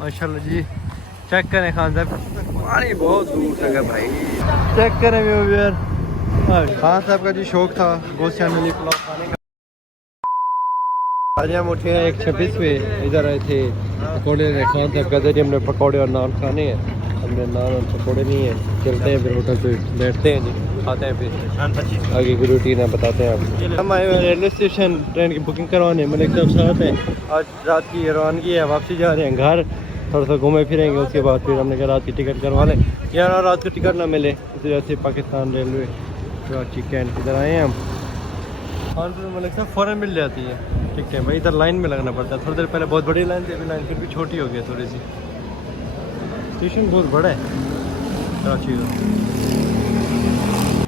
माशाल्लाह जी। चेक करें खान साहब, पानी बहुत दूर तक है भाई। चेक करें व्यूअर, खान साहब का जो शौक था गोश्त शामिली पुलाव खाने का। आज हम उठे हैं 1:26 पे, इधर आए थे पकौड़े खान साहब कहते थे हमने पकौड़े और नान खाने हैं। हमने नान और पकौड़े नहीं है, चलते हैं फिर होटल पे बैठते हैं जी, खाते हैं फिर आगे की रूटीन है बताते हैं आपको। हम आए हुए रेलवे स्टेशन ट्रेन की बुकिंग करवाने, मलिक साहब साथ हैं। आज रात की रवानगी है, वापसी जा रहे हैं घर, थोड़ा सा घूमे फिरेंगे, उसके बाद फिर हमने कहा रात की टिकट करवा लें, यार रात को टिकट ना मिले, इस वजह से पाकिस्तान रेलवे चिकन इधर आए हैं हम। और फिर मलिक साहब फ़ौरन मिल जाती है टिकटें भाई, इधर लाइन में लगना पड़ता है। थोड़ी देर पहले बहुत बड़ी लाइन थी, अभी लाइन फिर भी छोटी हो गई थोड़ी सी। स्टेशन बहुत बड़ा है कराची का।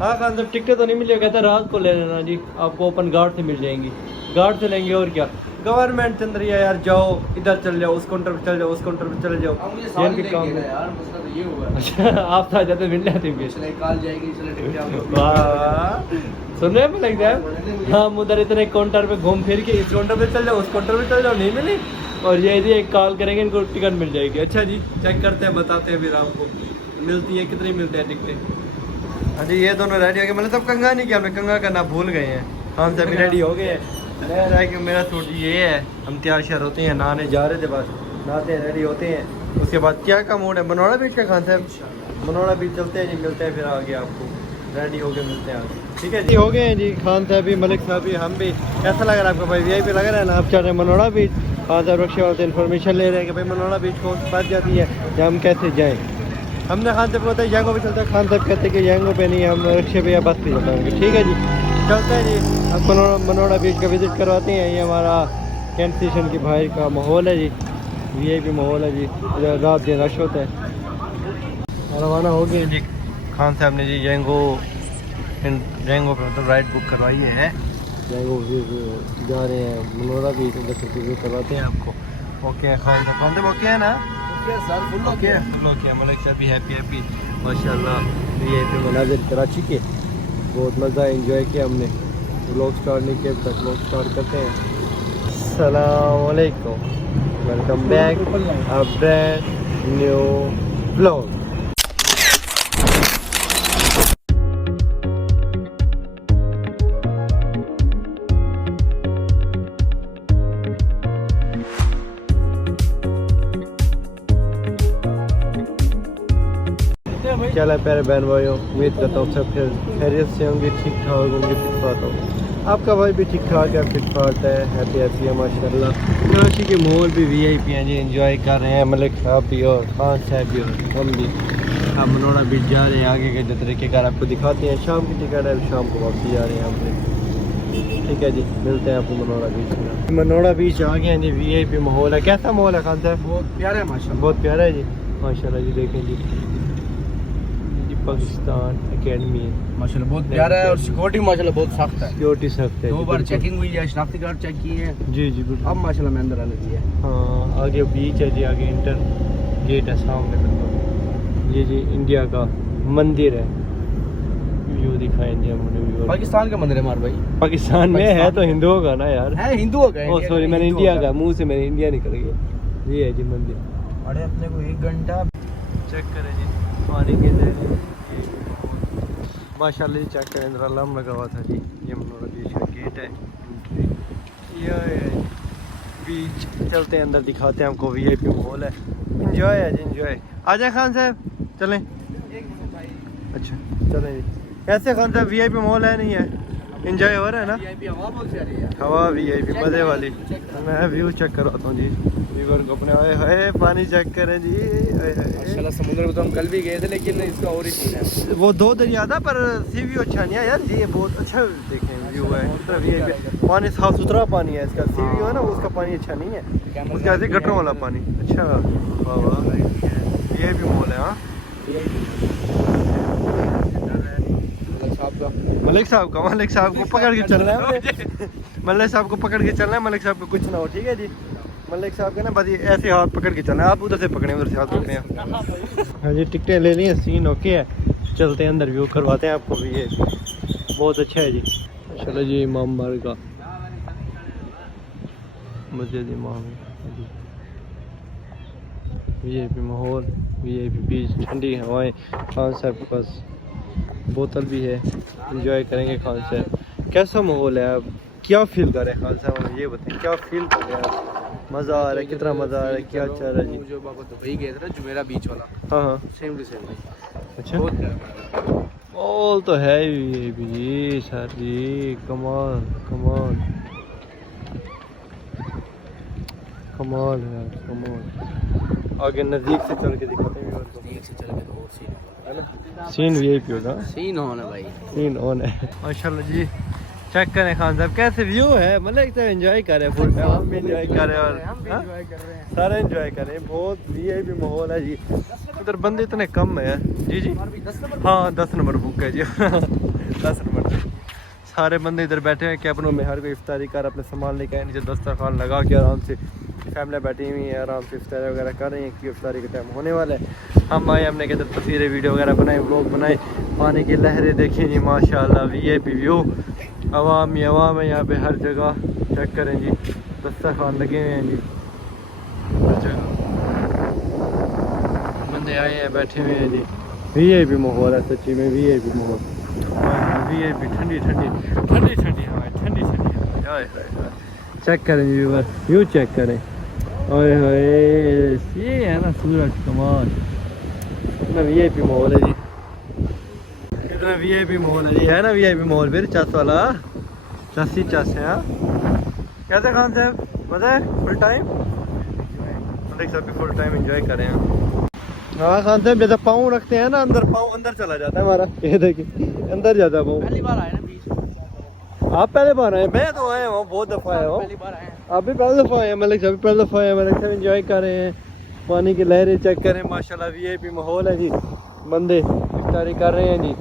हाँ खान साहब टिकटें तो नहीं मिली, कहता है रात को ले लेना जी, आपको ओपन गार्ड से मिल जाएंगी, गार्ड से लेंगे और क्या। गवर्नमेंट चल रही है यार, जाओ इधर चल जाओ, उस काउंटर पे चल जाओ, उस काउंटर पे चले जाओ, ये भी काम है यार। मसला तो ये हुआ। अच्छा आप था जाते मिल जाते हैं, कॉल जाएगी चले टिकट। वाह सुन रहे हैं मलिक साहब, हाँ उधर इतने काउंटर पे घूम फिर के इस काउंटर पे चल जाओ, उस काउंटर पे चल जाओ, नहीं मिली, और ये एक कॉल करेंगे इनको टिकट मिल जाएगी। अच्छा जी चेक करते हैं, बताते हैं फिर आपको मिलती है कितनी मिलते हैं टिकटें। हाँ जी ये दोनों रेडी हो गए, मतलब सब कंगा नहीं किया हमने, कंगा करना भूल गए हैं। हम सभी रेडी हो गए हैं, मेरा सूट ये है, हम तैयार श्यार होते हैं, नहाने जा रहे थे, बस नहाते हैं रेडी होते हैं, उसके बाद क्या का मूड है बनौड़ा बीच का। खान साहब बनौड़ा बीच चलते हैं जी, मिलते हैं फिर आगे आपको, रेडी हो गए मिलते हैं आगे। ठीक है जी हो गए हैं जी, खान साहब भी मलिक साहब भी हम भी। कैसा लग रहा है आपको भाई, VIP लग रहा है ना। आप चल रहे हैं मनोड़ा बीच, खान साहब रक्षा वाले इन्फॉर्मेशन ले रहे हैं कि भाई मनोड़ा बीच को बच जाती है या हम कैसे जाएँ। हमने खान साहब को बताया यंगो पे चलता है, खान साहब कहते हैं कि यंगो पे नहीं, हम रक्षे पे या बस पे बताएंगे। ठीक है जी चलते हैं जी, अब मनोड़ा बीच का विज़िट करवाते हैं। ये हमारा कैंट स्टेशन की बाहर का माहौल है जी, VIP माहौल है जी, रात दिन रश होता है। रवाना हो गए जी, खान साहब ने जी यंगो पे मतलब राइड बुक करवाई है, यंगो जा रहे हैं मनोड़ा बीच, उधर से विज़िट करवाते हैं आपको। ओके खान साहब ओके है ना, सर फुल ओके है। मलिक साहब भी हैप्पी माशाल्लाह। VIP मनाज़िर कराची के बहुत मज़ा एंजॉय किया हमने। व्लॉग स्टार्ट नहीं किया तक, व्लॉग स्टार्ट करते हैं। अस्सलाम वालेकुम, welcome back a brand new vlog. क्या है प्यारे बहन भाइयों, उम्मीद करता हूँ सब फिर खैरियत से होंगे, ठीक ठाक होंगे, फिट फाट होंगे। आपका भाई भी ठीक ठाक है, फिट फाट है, हैप्पी है माशाल्लाह। कराची के माहौल भी VIP हैं जी, एंजॉय कर रहे हैं मलिक साहब भी और खान साहब भी और हम भी। हम मनोड़ा बीच जा रहे हैं, आगे के जो तरीक़ेकार आपको दिखाते हैं। शाम की टिकट है, शाम को वापसी जा रहे हैं हम। ठीक है जी मिलते हैं आपको मनोड़ा बीच में। मनोड़ा बीच आ गए हैं जी, VIP माहौल है। कैसा माहौल है खान साहब? बहुत प्यारा है माशाल्लाह, बहुत प्यारा है जी माशाल्लाह जी। देखें जी पाकिस्तान एकेडमी माशाल्लाह बहुत प्यारा है, और सिक्योरिटी माशाल्लाह बहुत सख्त है, सिक्योरिटी सख्त है। 2 बार चेकिंग हुई है, शनाख्ती कार्ड चेक किए हैं जी जी बिल्कुल। अब माशाल्लाह में अंदर आने दिया है। हाँ आगे बीच है जी, आगे इंटर गेट है सामने बिल्कुल। ये जी इंडिया का मंदिर है, व्यू दिखाएंगे हमने। पाकिस्तान का मंदिर है हमारे भाई, पाकिस्तान में है तो हिंदुओं का ना यार, है हिंदुओं का। ओ सॉरी मैंने इंडिया का, मुंह से मैंने इंडिया निकल गया। ये है जी मंदिर। अरे अपने को 1 घंटा चेक करें जी पानी के जरिए माशाल्लाह जी। चेक करें अंदर अलार्म लगा हुआ था जी, ये मनोड़ा बीच का गेट है, ये बीच। चलते हैं अंदर दिखाते हैं आपको, VIP माहौल है, इंजॉय है जी इंजॉय। आ जाए खान साहब चलें। अच्छा चलें जी। कैसे खान साहब VIP माहौल है नहीं है, इंजॉय हो रहा है ना? हवा VIP मज़े वाली। मैं व्यू चेक करवाता हूँ जी रिवर को अपने। आए पानी चेक करें जी, माशाल्लाह। समुद्र में तो हम कल भी गए थे, लेकिन इसका और ही सीन है, वो 2 दरिया था पर सी व्यू अच्छा नहीं है यार जी, ये बहुत अच्छा देखें व्यू है। पानी साफ सुथरा पानी है, इसका सी व्यू है ना उसका पानी अच्छा नहीं है, उसका ऐसे गटरों वाला पानी। अच्छा वाह वाह ये भी मॉल है। हाँ मलिक साहब को पकड़ के चलना है, मलिक साहब को पकड़ के चलना है, मलिक साहब को कुछ ना हो। ठीक है जी मलिक साहब के ना बस ऐसे हाथ पकड़ के चलना है, आप उधर से पकड़े उधर से हाथ पकड़े हैं। हाँ जी टिकटें ले ली हैं, सीन ओके है, चलते हैं अंदर व्यू करवाते हैं आपको भी। ये बहुत अच्छा है जी। चलो जी इमाम बारगाह मस्जिद इमाम जी। वीआईपी माहौल, वीआईपी बीच, ठंडी हवाएं। खान साहब के पास बोतल भी है, एंजॉय करेंगे खान साहब। कैसा माहौल है, आप क्या फील कर रहे हैं खान साहब, हमें ये बताएं क्या फील कर रहे हैं आप? मज़ा आ रहा है, कितना मज़ा आ रहा है, क्या चल रहा है जी? जो बाबा दुबई गए थे ना, जुमेरा बीच वाला, हाँ हाँ, सेम टू सेम। अच्छा बहुत प्यारा। माहौल तो है वीआईपी जी सर जी, कमाल कमाल कमाल है यार, कमाल। आगे नज़दीक से चल के दिखाते हैं व्यूअर को। नज़दीक से चल के तो और सीन है ना, सीन वीआईपी होगा, सीन ऑन है भाई, सीन ऑन है। माशाल्लाह जी, चेक करें खान साहब कैसे व्यू है, मतलब एक तरह एंजॉय कर रहे हैं, फुल हम भी एंजॉय कर रहे हैं और हाँ? सारे एंजॉय कर रहे हैं, बहुत वीआईपी माहौल है जी। उधर बंदे इतने कम है जी जी, हाँ 10 नंबर बुक है जी 10 नंबर। सारे बंदे इधर बैठे हैं कैबनों में, हर कोई इफ्तारी कर अपने सामान लेके आए, नीचे दस्तरखान लगा के आराम से फैमिली बैठी हुई है, आराम से इफ्तारी वगैरह कर रही हैं कि इफ्तारी का टाइम होने वाला है। हम आए, हमने कहते तस्वीरें वीडियो वगैरह बनाए, व्लॉग बनाए, पानी की लहरें देखी जी, माशाल्लाह वीआईपी व्यू, आवाम ही आवाम है यहाँ पे हर जगह। चेक करें जी, दस्तरखान लगे हुए हैं जी हर जगह, बंदे आए हैं बैठे हुए हैं जी। वीआईपी माहौल है सच्ची में, वीआईपी माहौल, वीआईपी ठंडी ठंडी ठंडी ठंडी हवा, ठंडी ठंडी हवा। चेक करें जी व्यूअर, व्यू चेक करें, ओए होए ये है ना सूरज, कमाल। कितना वीआईपी माहौल है जी, कितना वीआईपी माहौल है जी, है ना वीआईपी माहौल फिर चस वाला, चसी चस है। हाँ कैसे खान साहब, मजा है फुल टाइम, देख सब भी फुल टाइम एंजॉय करें। हाँ खान साहब जैसा पाँव रखते हैं ना अंदर, पाँव अंदर चला जाता है हमारा, ये देखिए अंदर जाता है पाँव। पहली बार आए ना बीच, आप पहले बार आए? मैं तो आया हूँ बहुत दफ़ा आया हूँ, पहली बार आए। आप भी पहले दफ़ा आए? मलिक साहब भी पहले दफ़ा आए। मलिक साहब एंजॉय कर रहे हैं, पानी की लहरें चेक करें, माशाल्लाह वीआईपी माहौल है जी। बंदे इफ्तारी कर रहे हैं जी,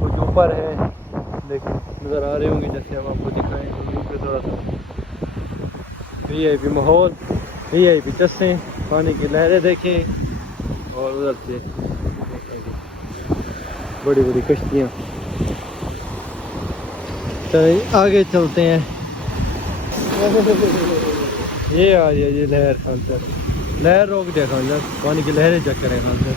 कुछ ऊपर है देखिए, नज़र आ रहे होंगे जैसे हम आपको दिखाएंगे व्यू पे थोड़ा सा। वीआईपी माहौल, वीआईपी चस्सें, पानी की लहरें देखें, और उधर से बड़ी बड़ी कश्तियाँ। चलिए आगे चलते हैं। ये आ रही है ये लहर, खान साहब लहर रोक दिया खान साहब, पानी की लहरें चेक करें खान साहब,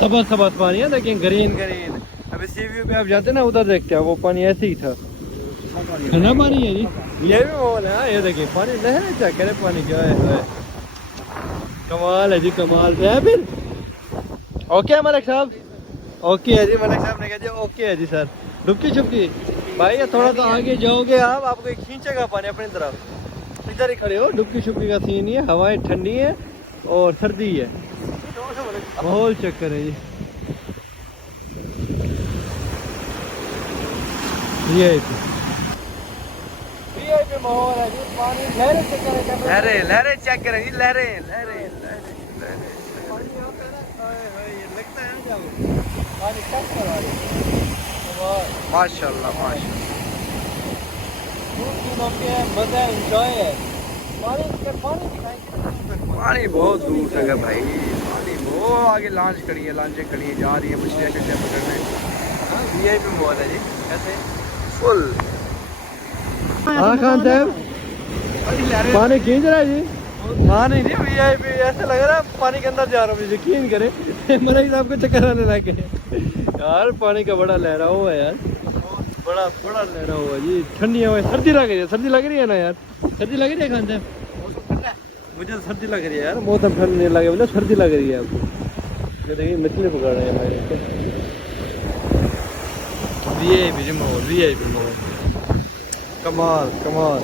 सबस सबस पानी है लेकिन ग्रीन ग्रीन। अभी सी व्यू पे आप जाते ना उधर देखते हैं, वो पानी ऐसे ही था, ठंडा पानी है जी, ये भी माहौल है। ये देखिए पानी लहरें चेक करें, पानी क्या है, कमाल है जी, कमाल है। फिर ओके है मलिक साहब, ओके है जी, मलिक साहब ने कह दिया ओके है जी सर। डुबकी छुपकी भाई थोड़ा तो आगे जाओगे आप, आपको एक खींचेगा पानी अपनी तरफ, इधर ही खड़े हो। डुबकी छुपकी का सीन है, हवाएं ठंडी है और सर्दी है, माहौल चेक करें जी। वीआईपी माहौल है जी, पानी लहरें चेक करें, लहरें लहरें चेक करें जी, लहरें लहरें लगता है ना पानी कम करा रही है, माशाल्लाह माशाल्लाह। मजा एंजॉय है। पानी बहुत दूर तक है भाई, पानी वो आगे लॉन्च खड़ी है, लॉन्चें खड़ी है, जा रही है मछलियाँ शछलियाँ पकड़ने। वीआईपी माहौल है जी, कैसे फुल। हाँ खान साहब पानी खींच रहा है जी, पानी नहीं वीआईपी, ऐसे लग रहा है पानी के अंदर जा रहा हूँ, यकीन करें मलिक साहब को चक्कर आने लगे यार, पानी का बड़ा लहरा हुआ है यार, बड़ा बड़ा लहरा हुआ जी। ठंडी हवा, सर्दी लग रही है, सर्दी लग रही है ना यार, सर्दी लग रही है खान साहब, मुझे तो सर्दी लग रही है यार, मौसम ठंड नहीं लगे, बोले सर्दी लग रही है आपको। ये देखिए मछली पकड़ रहे हैं हमारे, वीआईपी माहौल, वीआईपी माहौल, कमाल कमाल।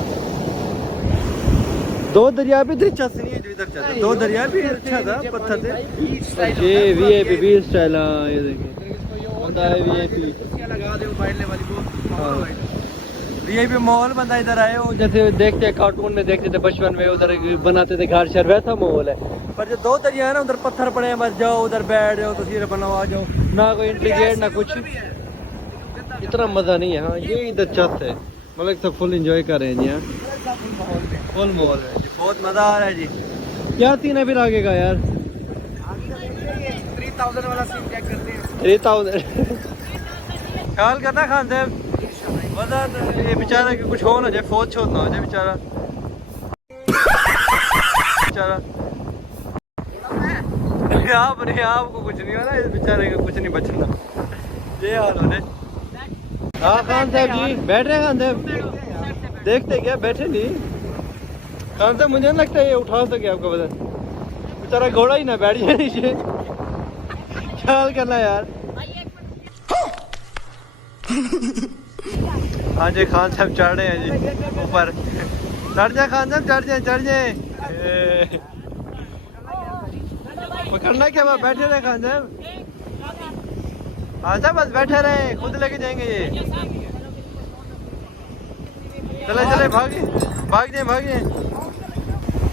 दो दरिया भी दिलचस्प नहीं है जो इधर चलता, दो दरिया भी अच्छा था, पत्थर थे ये वीआईपी बीच स्टाइल। हाँ ये देखिए बंदा है वीआईपी, लगा दे बैठने वाली को, वीआईपी माहौल। बंदा इधर आए हो जैसे देखते हैं कार्टून में, देखते थे बचपन में, उधर बनाते थे घर शहर, वैसा माहौल है। पर जो दो दरिया है ना, उधर पत्थर पड़े हैं, बस जाओ उधर बैठ जाओ, तस्वीरें बनाओ, आ जाओ, ना कोई एंट्री गेट ना कुछ, इतना मजा नहीं है। हाँ ये इधर छत है, मतलब सब फुल एंजॉय कर रहे हैं जी, यहाँ फुल माहौल है जी, बहुत मजा आ रहा है जी। क्या सीन है फिर आगे का यार, 3000 वाला सीन चेक करते हैं। 3000 ख्याल करना खान साहब, वजन ये बेचारा कि कुछ हो ना जाए, फौज छोड़ ना हो जाए बेचारा बेचारा। अपने आप को कुछ नहीं होना, इस बेचारे का कुछ नहीं बचना, ये हाल होने। हाँ खान साहब जी बैठ रहे हैं। खान साहब देखते क्या, बैठे नहीं खान साहब, मुझे नहीं लगता ये उठा सके आपका वजन, बेचारा घोड़ा ही ना बैठ जाए नीचे, ख्याल करना यार। हाँ जी खान साहब चढ़ रहे हैं जी ऊपर, चढ़ जाए खान साहब, चढ़ जाए। पकड़ना क्या, वहाँ बैठे रहे खान साहब। हाँ साहब बस बैठे रहे, खुद लेके जाएंगे ये। चले भाग जाए।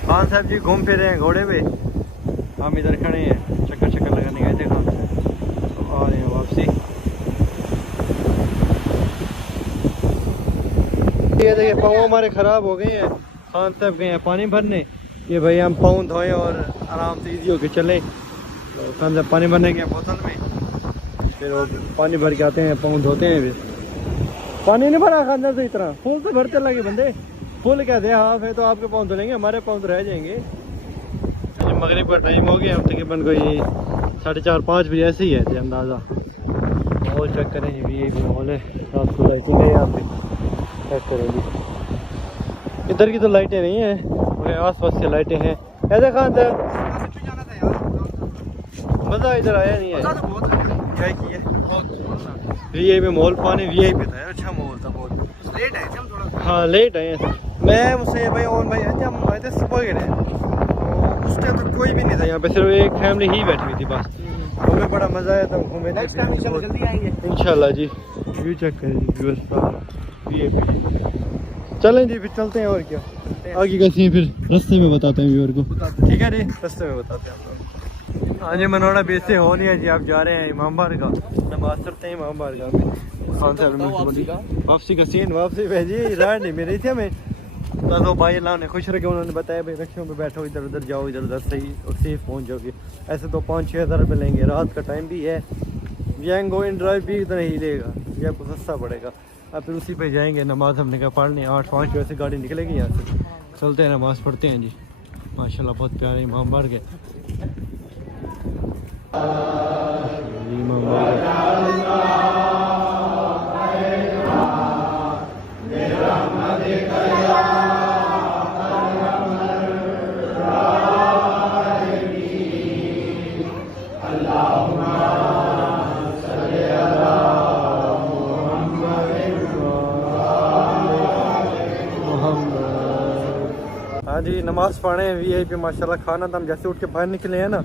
खान साहब जी घूम फिर रहे हैं घोड़े पे, हम इधर खड़े हैं, चक्कर लगाने गए थे खान साहब, आ रहे हैं वापसी। ये देखिए पाँव हमारे ख़राब हो गए हैं, खान साहब गए हैं पानी भरने। ये भाई हम पाँव धोएं और आराम से इजी होके चले। तो खान साहब पानी भरने गए बोतल में, फिर वो पानी भर के आते हैं, पाँव धोते हैं। फिर पानी नहीं भरा खान साहब से, इतना फुल से भरते लगे बंदे, फुल कहते हैं हाफ है तो आपके पाँव धुलेंगे, हमारे पाँव तो रह जाएंगे। मगरिब का टाइम हो गया, हम तकरीबन कोई 4:30-5 बजे ऐसे ही है अंदाज़ा। माहौल चेक करें जी, ये माहौल है, रात को लाइटिंग है यहाँ पे, चेक करें जी। इधर की तो लाइटें नहीं है, आस पास की लाइटें हैं। ऐसे खान साहब मज़ा इधर आया नहीं है, क्या किया वी में मॉल पानी वी पे था, अच्छा मॉल था बहुत। लेट आए थे हम थोड़ा, हाँ लेट आए। मैं मुझसे भाई और भाई हम आए थे सुबह के टाइम, उस टाइम तो कोई भी नहीं था यहाँ पे, सिर्फ एक फैमिली ही बैठी हुई थी बस। हमें बड़ा मज़ा आया था घूमे, नेक्स्ट टाइम इंशाल्लाह जल्दी आएंगे इंशाल्लाह जी। व्यू चेक करें वी चलें जी, फिर चलते हैं और क्या आगे कैसे हैं, फिर रास्ते में बताते हैं व्यूअर को, ठीक है जी, रास्ते में बताते हैं आपको। हाँ जी मनोड़ा बेस से हो नहीं है जी, आप जा रहे हैं इमाम बारगाह, नमाज पढ़ते हैं इमाम बारगाह में। खान साहब वापसी का सीन, वापसी भेजी राय नहीं मिली थी हमें, तो भाई अल्लाह ने खुश रखे, उन्होंने बताया भाई रिक्शों में बैठो, इधर उधर जाओ, इधर उधर सही और सेफ पहुँच जाओगे। ऐसे तो 5-6 हज़ार रुपये लेंगे, रात का टाइम भी है, गो इन ड्राइव भी इतना ही लेगा, ये आपको सस्ता पड़ेगा। अब फिर उसी पे जाएंगे, नमाज हमने कहा पढ़ने 8-5 बजे से गाड़ी निकलेगी यहाँ से, चलते हैं नमाज़ पढ़ते हैं जी। माशाल्लाह बहुत प्यारे इमाम बारगाह हाँ जी नमाज़ पढ़े VIP माशाल्लाह। खाना तो हम जैसे उठ के बाहर निकले हैं ना,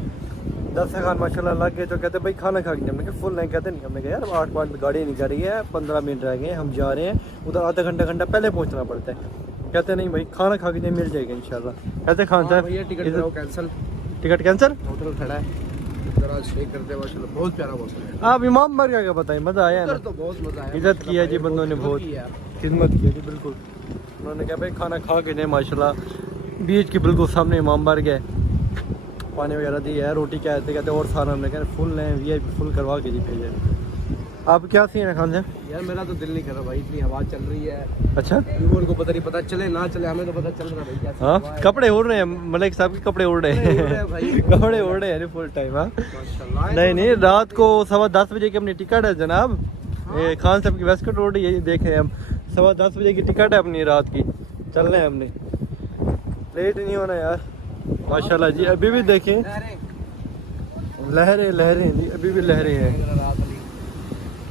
10 खान माशाल्लाह लग गए, तो कहते भाई खाना खा के, हमने कहा फुल नहीं, कहते नहीं, हमने कहा यार 8-5 में गाड़ी नहीं जा रही है, 15 मिनट रह गए, हम जा रहे हैं उधर, आधा घंटा पहले पहुंचना पड़ता है। कहते नहीं भाई खाना खा के मिल जाएगा इंशाल्लाह। कहते खान साहब टिकट कैंसिल, होटल खड़ा है, बहुत प्यारा मौसम। आप इमाम बारगाह का बताइए, मज़ा आया ना? तो बहुत मज़ा आया, इज्जत किया जी बंदों ने, बहुत खिदमत की जी, बिल्कुल। उन्होंने कहा भाई खाना खा के नहीं, माशाल्लाह बीच के बिल्कुल सामने इमाम बारगाह, पानी वगैरह दी है, रोटी कहते और सारा हमने कहा फुल लें, VIP फुल करवा के जी भेजे। आप क्या सीन है खान साहब? यार मेरा तो दिल नहीं कर रहा भाई, इतनी हवा चल रही है। अच्छा को पता चले ना चले, हमें तो पता चल रहा भाई क्या। हाँ कपड़े उड़ रहे हैं, मलिक साहब के कपड़े उड़ रहे हैं कपड़े उड़ रहे हैं फुल टाइम। हाँ नहीं रात को 10:15 बजे की अपनी टिकट है जनाब। खान साहब की वेस्टकोट रोड यही देखे हम, 10:15 बजे की टिकट है अपनी रात की, चल रहे हैं हमने, लेट नहीं होना यार। माशाल्लाह जी अभी भी देखें लहरें जी, अभी भी लहरें हैं,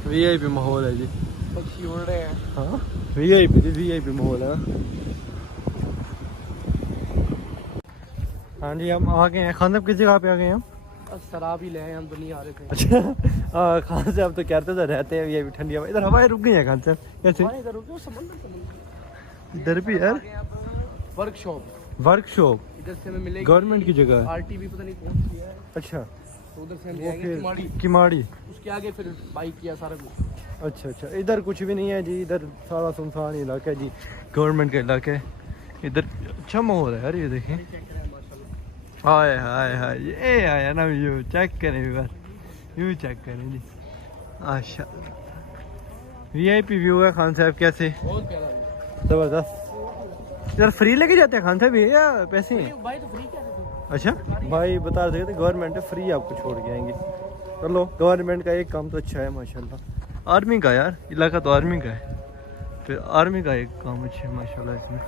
VIP माहौल है जी, पक्षी उड़ रहे हैं। हाँ VIP माहौल है। हाँ जी हम आ गए हैं, खान साहब किस जगह पे आ गए हैं हम? शराब ही ले आए हम, तो नहीं आ रहे थे। अच्छा खान साहब तो कहते थे रहते हैं VIP ठंडी हवा, इधर हवाएं रुक गई हैं खान साहब कैसे? इधर भी यार वर्कशॉप इधर से हमें मिलेगी, गवर्नमेंट की जगह है, RTV पता नहीं कौन सी है। अच्छा तो उधर से हम जाएंगे किमाड़ी, उसके आगे फिर बाइक किया सारा कुछ। अच्छा इधर कुछ भी नहीं है जी, इधर सारा सुनसान इलाका है जी, गवर्नमेंट का इलाका है इधर। अच्छा माहौल है यार, ये देखें, हाय ये आया ना व्यू, चेक करें व्यू चेक करें जी। अच्छा VIP व्यू है खान साहब, कैसे जबरदस्त। यार फ्री लेके जाते हैं खान साहब या पैसे हैं? भाई तो फ्री क्या देते हैं? अच्छा भाई बता रहे थे गवर्नमेंट है फ्री आपको छोड़ के आएंगे। चलो गवर्नमेंट का एक काम तो अच्छा है माशाल्लाह। आर्मी का यार इलाका तो आर्मी का है, फिर आर्मी का एक काम अच्छा है माशाल्लाह इसमें।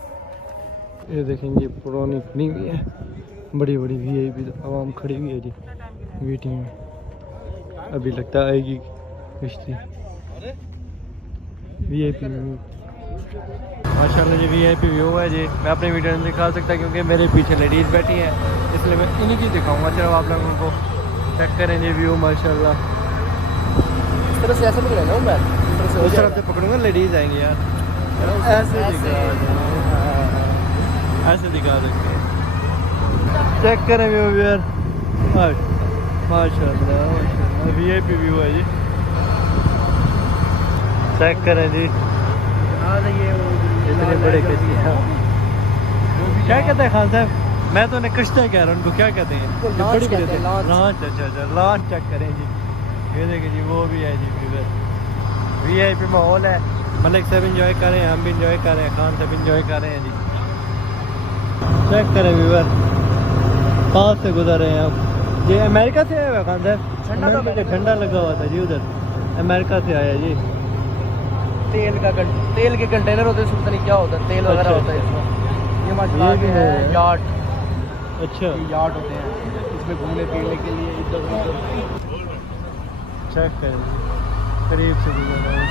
ये देखेंगे पुरानी खड़ी हुई है, बड़ी बड़ी VIP आवाम खड़ी हुई है जी वेटिंग में। अभी लगता आएगी किश्ती VIP में माशाल्लाह जी। VIP व्यू है जी। मैं अपनी वीडियो में दिखा सकता क्योंकि मेरे पीछे लेडीज़ बैठी हैं, इसलिए मैं इन्हीं की दिखाऊंगा। चलो आप लोगों को चेक करें जी व्यू माशाल्लाह। इस तरह से ऐसे पकड़े ना मैं, उस तरफ से पकड़ूंगा लेडीज़ आएंगी यार। ऐसे ऐसे दिखा सकते हैं। चेक करें व्यू यार माशाल्लाह VIP व्यू है जी। चेक करें जी इतने बड़े कश्तियाँ। क्या कहते हैं खान साहब? मैं तो उन्हें कश्तियाँ कह रहा हूँ, उनको क्या कहते हैं? बड़ी बड़ी लॉन्च। अच्छा लॉन्च चेक करें जी। ये देखिए जी वो भी है जी VIP माहौल है। मलिक साहब इंजॉय कर रहे हैं, हम भी इंजॉय कर रहे हैं, खान साहब इंजॉय कर रहे हैं जी। चेक करें व्यूअर पास से गुजर रहे हैं आप। ये अमेरिका से आया हुआ खान साहब? ठंडा लगा हुआ था जी उधर, अमेरिका से आया जी। तेल के कंटेनर होते हैं, पता नहीं क्या होता है, तेल वगैरह होता है इसमें। ये मसला है यार्ड। अच्छा यार्ड होते हैं, इसमें घूमने फिरने के लिए इधर उधर। चेक करें करीब से गुजर रहे हैं।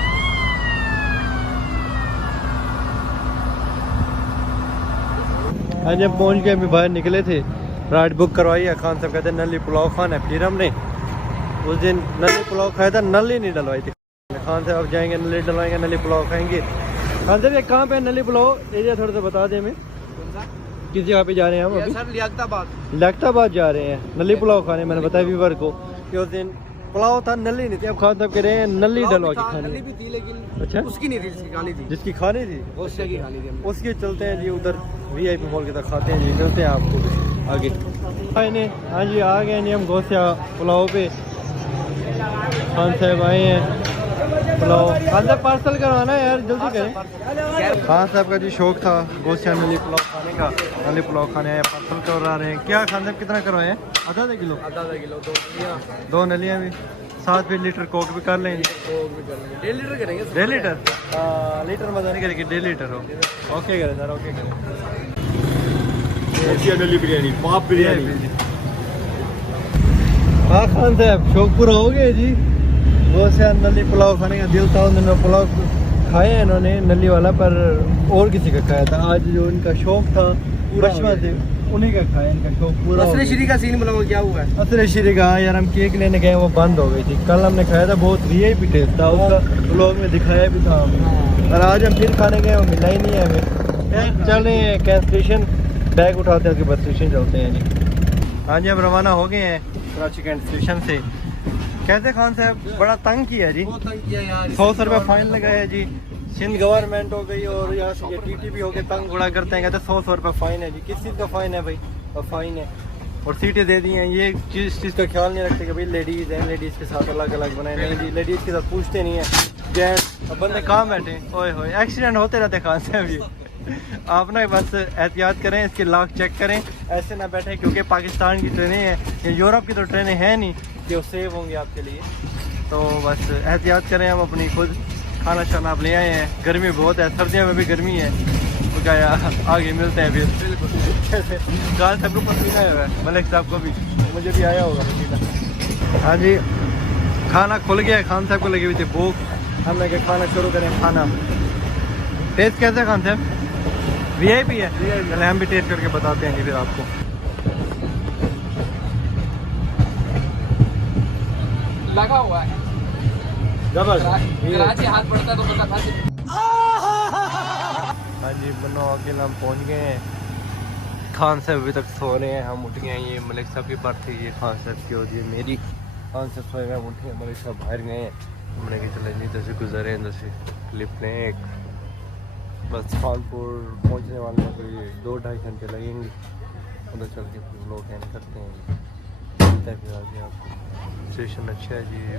आज जब पहुँच के अभी बाहर निकले थे, राइड बुक करवाई है। खान साहब कहते नली पुलाव खाना है। फिर हमने उस दिन नली पुलाव खाया था, नली नहीं डलवाई थी। खान साहब अब जाएंगे नली डलवाएंगे, नली पुलाव खाएंगे। खान साहब ये कहाँ पे नली पुलाव एरिया थोड़ा सा बता दें हमें, किस जगह पे जा रहे हैं हम अभी? सर लियाकताबाद जा रहे हैं नली पुलाव खाने। मैंने बताया व्यूवर को कि उस दिन पुलाव था, नली नहीं थी। अब खान साहब कह रहे हैं नली डलवा के खानी। नली भी थी लेकिन अच्छा उसकी नहीं थी, जिसकी खानी थी। जिसकी खानी थी उससे की खानी थी। उसके चलते हैं जी उधर VIP मॉल के तक खाते हैं जी। मिलते हैं आपको आगे। हाँ जी आ गए जी हम गोसिया पुलाव पे। खान साहब आए हैं पुलाव। खान साहब पार्सल करवाना है यार, जल्दी करें। खान साहब का जी शौक था गोसिया नली पुलाव खाने का। नली पुलाव खाने आए, पार्सल करवा रहे हैं। क्या खान साहब कितना करवाए हैं? आधा किलो दो नलियाँ भी साथ फिर लीटर कोक भी कर लेंगे। 1.5 लीटर करेंगे। 1.5 लीटर? लीटर मजा नहीं करेगी, 1.5 लीटर हो। ओके करें सर, ओके करें। नली बिरयानी, पाप बिरयानी। हाँ खान साहब शौक पूरा हो गया जी। वो से नली पुलाव खाने का दिल था, उन्होंने पुलाव खाया है इन्होंने नली वाला, पर और किसी का खाया था। आज जो इनका शौक था बचपन से उन्हीं का खाया, इनका शौक पूरा। असली श्री का सीन बताओ क्या हुआ है? असली श्री का यार हम केक लेने गए, वो बंद हो गई थी। कल हमने खाया था, बहुत VIP टेस्ट था उसका, ब्लॉग में दिखाया भी था हमने। और आज हम फिर खाने गए, वो मिला ही नहीं है हमें। चल रहे हैं कैंट बैग उठाते हैं, उसके बाद स्टेशन चलते हैं जी। हाँ जी हम रवाना हो गए हैं कराची कैंट स्टेशन से। कैसे खान साहब बड़ा तंग किया जी, 100 रुपये फाइन लगाया है जी। सिंध गवर्नमेंट हो गई और यहाँ से ये TT भी हो गए, तंग गुड़ा करते हैं। कहते 100 रुपये फाइन है जी। किस चीज़ का फाइन है भाई? और फाइन है और सीटें दे दी हैं। ये चीज़ का ख्याल नहीं रखते कि भाई लेडीज़ हैं, लेडीज़ के साथ अलग अलग बनाए नहीं जी। लेडीज़ के साथ पूछते नहीं है जेंट्स। अब बंदे कहाँ बैठे, ओए होए एक्सीडेंट होते रहते खान साहब जी। आप ना बस एहतियात करें, इसके लॉक चेक करें, ऐसे ना बैठें क्योंकि पाकिस्तान की ट्रेनें हैं, या यूरोप की तो ट्रेनें हैं नहीं कि वो सेव होंगी आपके लिए। तो बस एहतियात करें। हम अपनी खुद खाना शाना आप ले आए हैं, गर्मी बहुत है, सर्दियों में भी गर्मी है। तो क्या आगे मिलते हैं फिर। खान साहब को पसीना आया है, मलिक साहब को भी, मुझे भी आया होगा पसीना। हाँ जी खाना खुल गया है, खान साहब को लगी हुई थी भूख। हमने कहा खाना शुरू करें। खाना टेस्ट कैसा है खान साहब? VIP है? चले हम भी टेस्ट करके बताते हैं फिर आपको। लगा हुआ है जबरदस्त हाथ पड़ता तो पता था। हाँ जी बनो अकेला हम पहुँच गए हैं। खान साहब अभी तक सो रहे हैं, हम उठ गए हैं। ये मलिक साहब की बात थी, ये खान साहब की होती है मेरी। खान साहब सोए हुए, हम उठे हैं, मलिक साहब बाहर गए हैं। हमने कहा चले नहीं जैसे गुजरे हैं, जैसे क्लिप लें एक। बस कानपुर पहुंचने वाले हैं, कोई 2-2.5 घंटे लगेंगे। उधर चल के फिर लोग एंड करते हैं। फिर आगे आपको स्टेशन अच्छा है जी। ये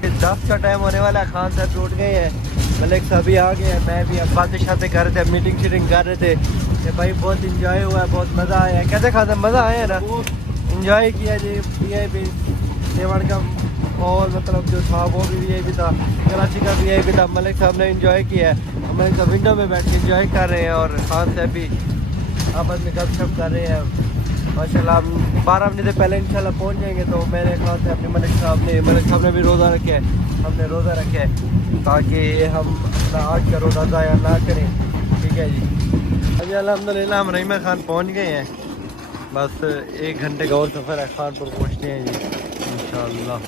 भी 10 का टाइम होने वाला है। खान साहब उठ गए हैं, मलिक साहब भी आ गए हैं, मैं भी अब बातें शातें कर रहे थे, मीटिंग शीटिंग कर रहे थे। ये भाई बहुत इंजॉय हुआ है, बहुत मज़ा आया है। कैसे खाते मज़ा आया ना, इंजॉय किया जी। VIP रेवाड़ का मॉल मतलब जो था वो भी VIP था, कराची का VIP था। मलिक साहब ने इंजॉय किया है, मलिक साहब विंडो में बैठ के इंजॉय कर रहे हैं और खान साहब भी आपस में गपशप कर रहे हैं माशाल्लाह। हम 12 बजे से पहले इंशाल्लाह पहुंच जाएंगे। तो मेरे खान साहब ने मलिक साहब ने भी रोज़ा रखे है, हमने रोज़ा रखे है ताकि हम अपना आज का रोज़ा ज़ाया ना करें। ठीक है जी। अभी अल्हम्दुलिल्लाह हम रहीमा खान पहुंच गए हैं, बस 1 घंटे का और सफ़र है खानपुर पहुंचने हैं जी इंशाअल्लाह।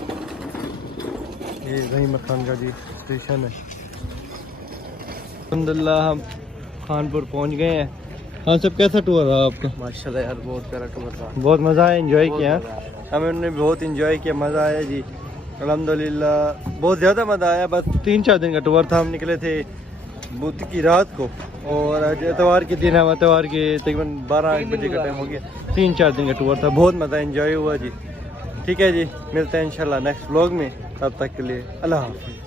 ये रहीमा खान का जी स्टेशन है। अल्हम्दुलिल्लाह हम खानपुर पहुंच गए हैं। हाँ सब कैसा टूर रहा आपका? माशाल्लाह यार बहुत प्यारा टूर था, बहुत मज़ा आया, एंजॉय किया हमने, बहुत एंजॉय किया, मज़ा आया जी अल्हम्दुलिल्लाह। बहुत ज़्यादा मज़ा आया। बस 3-4 दिन का टूर था। हम निकले थे बुध की रात को और आज एतवार के दिन, हम एतवार के तकरीबन 12 बजे का टाइम हो गया। 3-4 दिन का टूर था, बहुत मज़ा एंजॉय हुआ जी। ठीक है जी, मिलते हैं इंशाल्लाह नेक्स्ट व्लॉग में, तब तक के लिए अल्लाह हाफ़िज़।